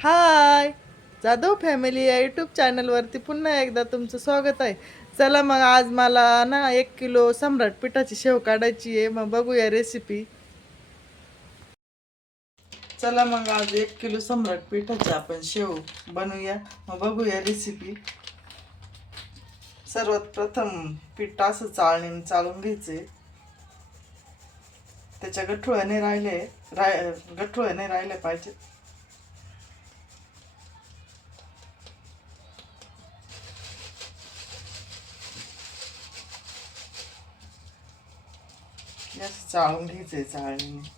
हाय. Jadhav family या YouTube चॅनलवरती पुन्हा एकदा तुमचं स्वागत आहे. चला मग आज मला ना एक किलो सम्राट पिठाची शेव काढायची आहे. मग बघूया रेसिपी चला मग आज एक किलो सम्राट पिठाची आपण शेव बनवूया. मग बघूया रेसिपी सर्वात प्रथम पीठ असं चाळणीने चाळून घ्यायचे त्याच्या गठुळ्याने राहिले राय गठुळ्याने राहिले पाहिजे चाळून घ्यायचंय चाळणीने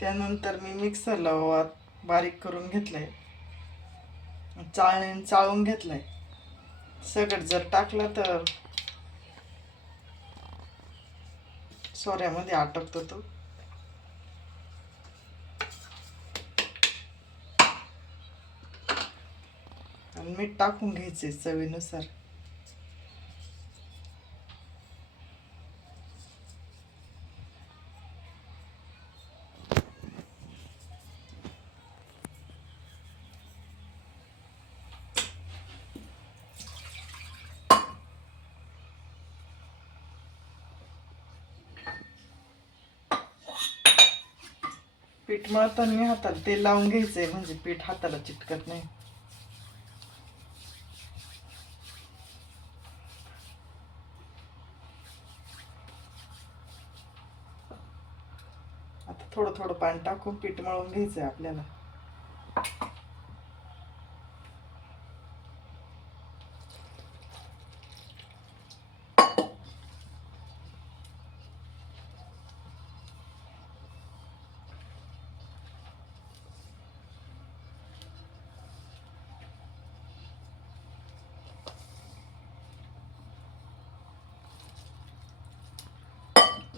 त्यानंतर मी मिक्सरला वात बारीक करून घेतलंय. चाळणीने चाळून घेतलंय. सगळं जर टाकलं तर सोऱ्यामध्ये आटकतो तो. आणि मीठ टाकून घ्यायचे चवीनुसार. पीठ मळताना हाताला तेल लावून घ्यायचंय म्हणजे पीठ हाताला चिटकत नाही. आता थोडं थोडं पाणी टाकून पीठ मळून घ्यायचंय आपल्याला.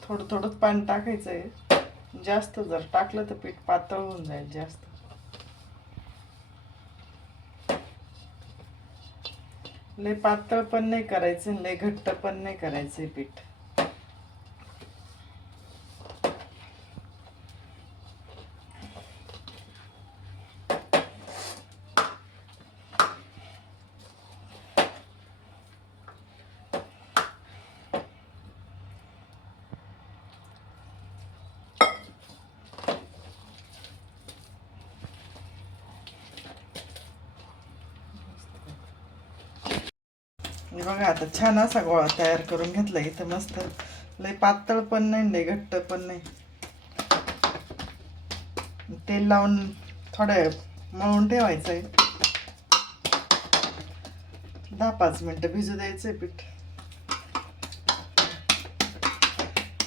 थोडं थोडं पाणी टाकायचं आहे जास्त जर टाकलं तर पीठ पातळ होऊन जाईल जास्त. लय पातळ पण नाही करायचं लय घट्ट पण नाही करायचं पीठ. बघा आता छान असा गोळा तयार करून घेतला इथं मस्त. लय पातळ पण नाही लय घट्ट पण नाही. तेल लावून थोडं मळून ठेवायचं आहे दहा पाच मिनटं भिजू द्यायचंय पीठ.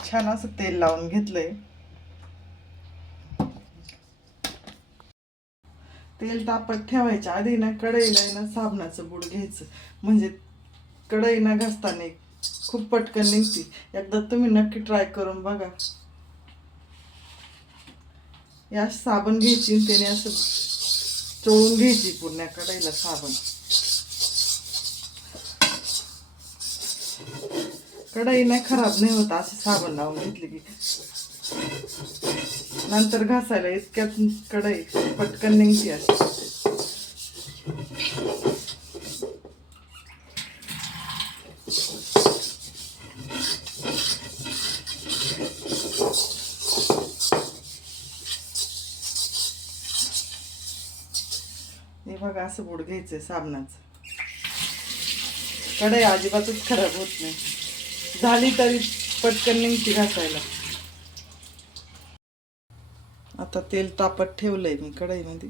छान असं तेल लावून घेतलंय. तेल तापत ठेवायच्या आधी ना कढईला आहे ना साबणाचं बूड घ्यायचं. म्हणजे कढई ना घासताना खूप पटकन निघते. एकदा तुम्ही नक्की ट्राय करून बघा. या साबण घ्यायची त्याने असं चोळून घ्यायची पूर्ण कढईला साबण. कढई नाही खराब नाही होत असं साबण लावून घेतली की. नंतर घासायला इतक्यात कढई पटकन निघते असं हे बघा असं घ्यायचं आहे साबणाचं. कढई अजिबातच खराब होत नाही. झाली तरी पटकन निघती घासायला. आता तेल तापत ठेवलंय मी कढईमध्ये.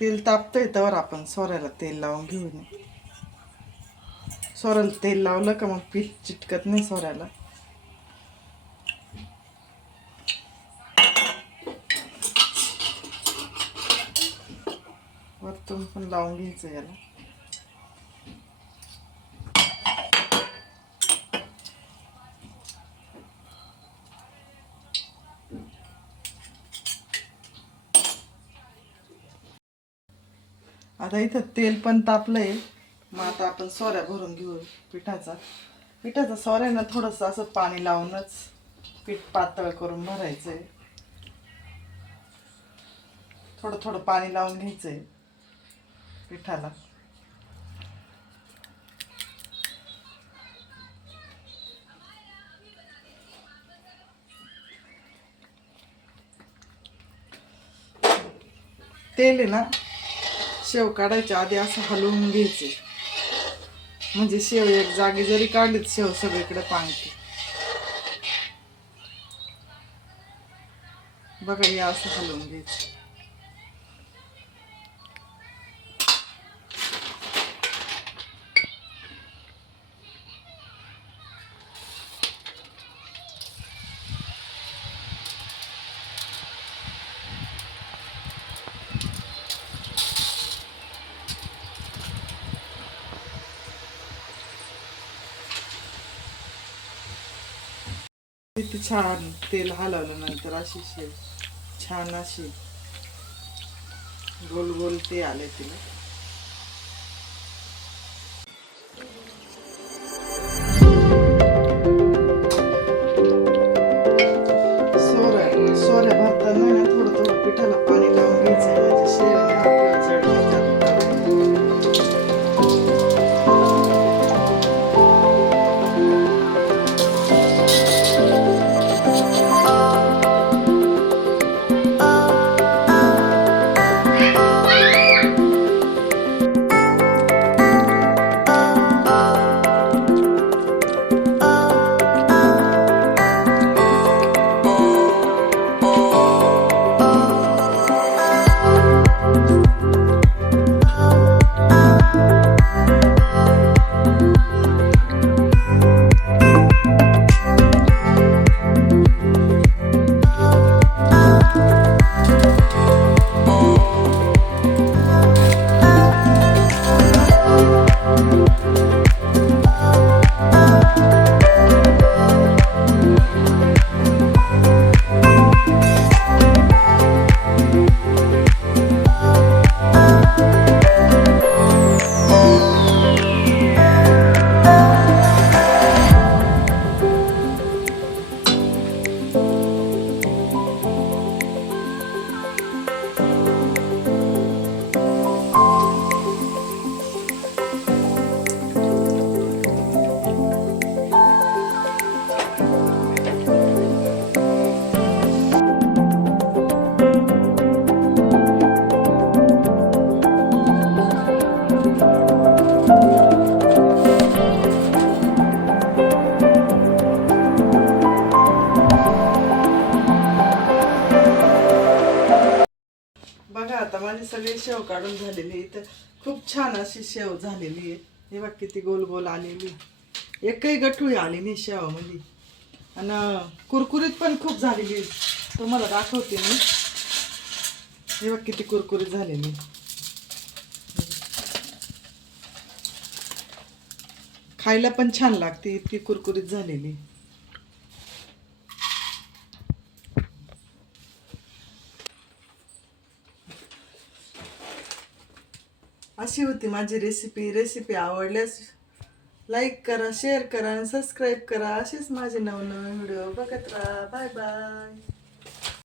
तेल तापतंय तर आपण सोऱ्याला तेल लावून घेऊ नये सोऱ्याला तेल लावलं का मग पीठ चिटकत नाही सोऱ्याला. वरतून पण लावून घ्यायचं याला. आता इथं तेल पण तापलंय. मग आता आपण सोऱ्या भरून घेऊ पिठाचा. पिठाचा सोऱ्यानं थोडंसं असं पाणी लावूनच पीठ पातळ करून भरायचंय. थोडं थोडं पाणी लावून घ्यायचंय. पिठाला तेल आहे ना शेव काढायच्या आधी असं हलवून घ्यायचे. म्हणजे शेव एक जागी जरी काढलीत शेव सगळीकडे पांगते. बघा या असं हलवून घ्यायचं. छान तेल हलवलं नंतर अशी शेव. छान अशी गोल गोल ते आले तिला. सोऱ्या सोऱ्या भरताना ना थोडं थोडं पिठाला पाणी माझी सगळी शेव काढून झालेली आहे खूप छान अशी शेव झालेली आहे. हे बघ किती गोल गोल आलेली. एकही गठुळी आली नाही शेवामध्ये. आणि कुरकुरीत पण खूप झालेली आहे. तुम्हाला दाखवते मी. हे बघ किती कुरकुरीत झालेली खायला पण छान लागते. इतकी कुरकुरीत झालेली अशी होती माझी रेसिपी रेसिपी आवडल्यास लाईक करा शेअर करा आणि सबस्क्राईब करा. असेच माझे नवनवीन व्हिडिओ बघत राहा. Bye bye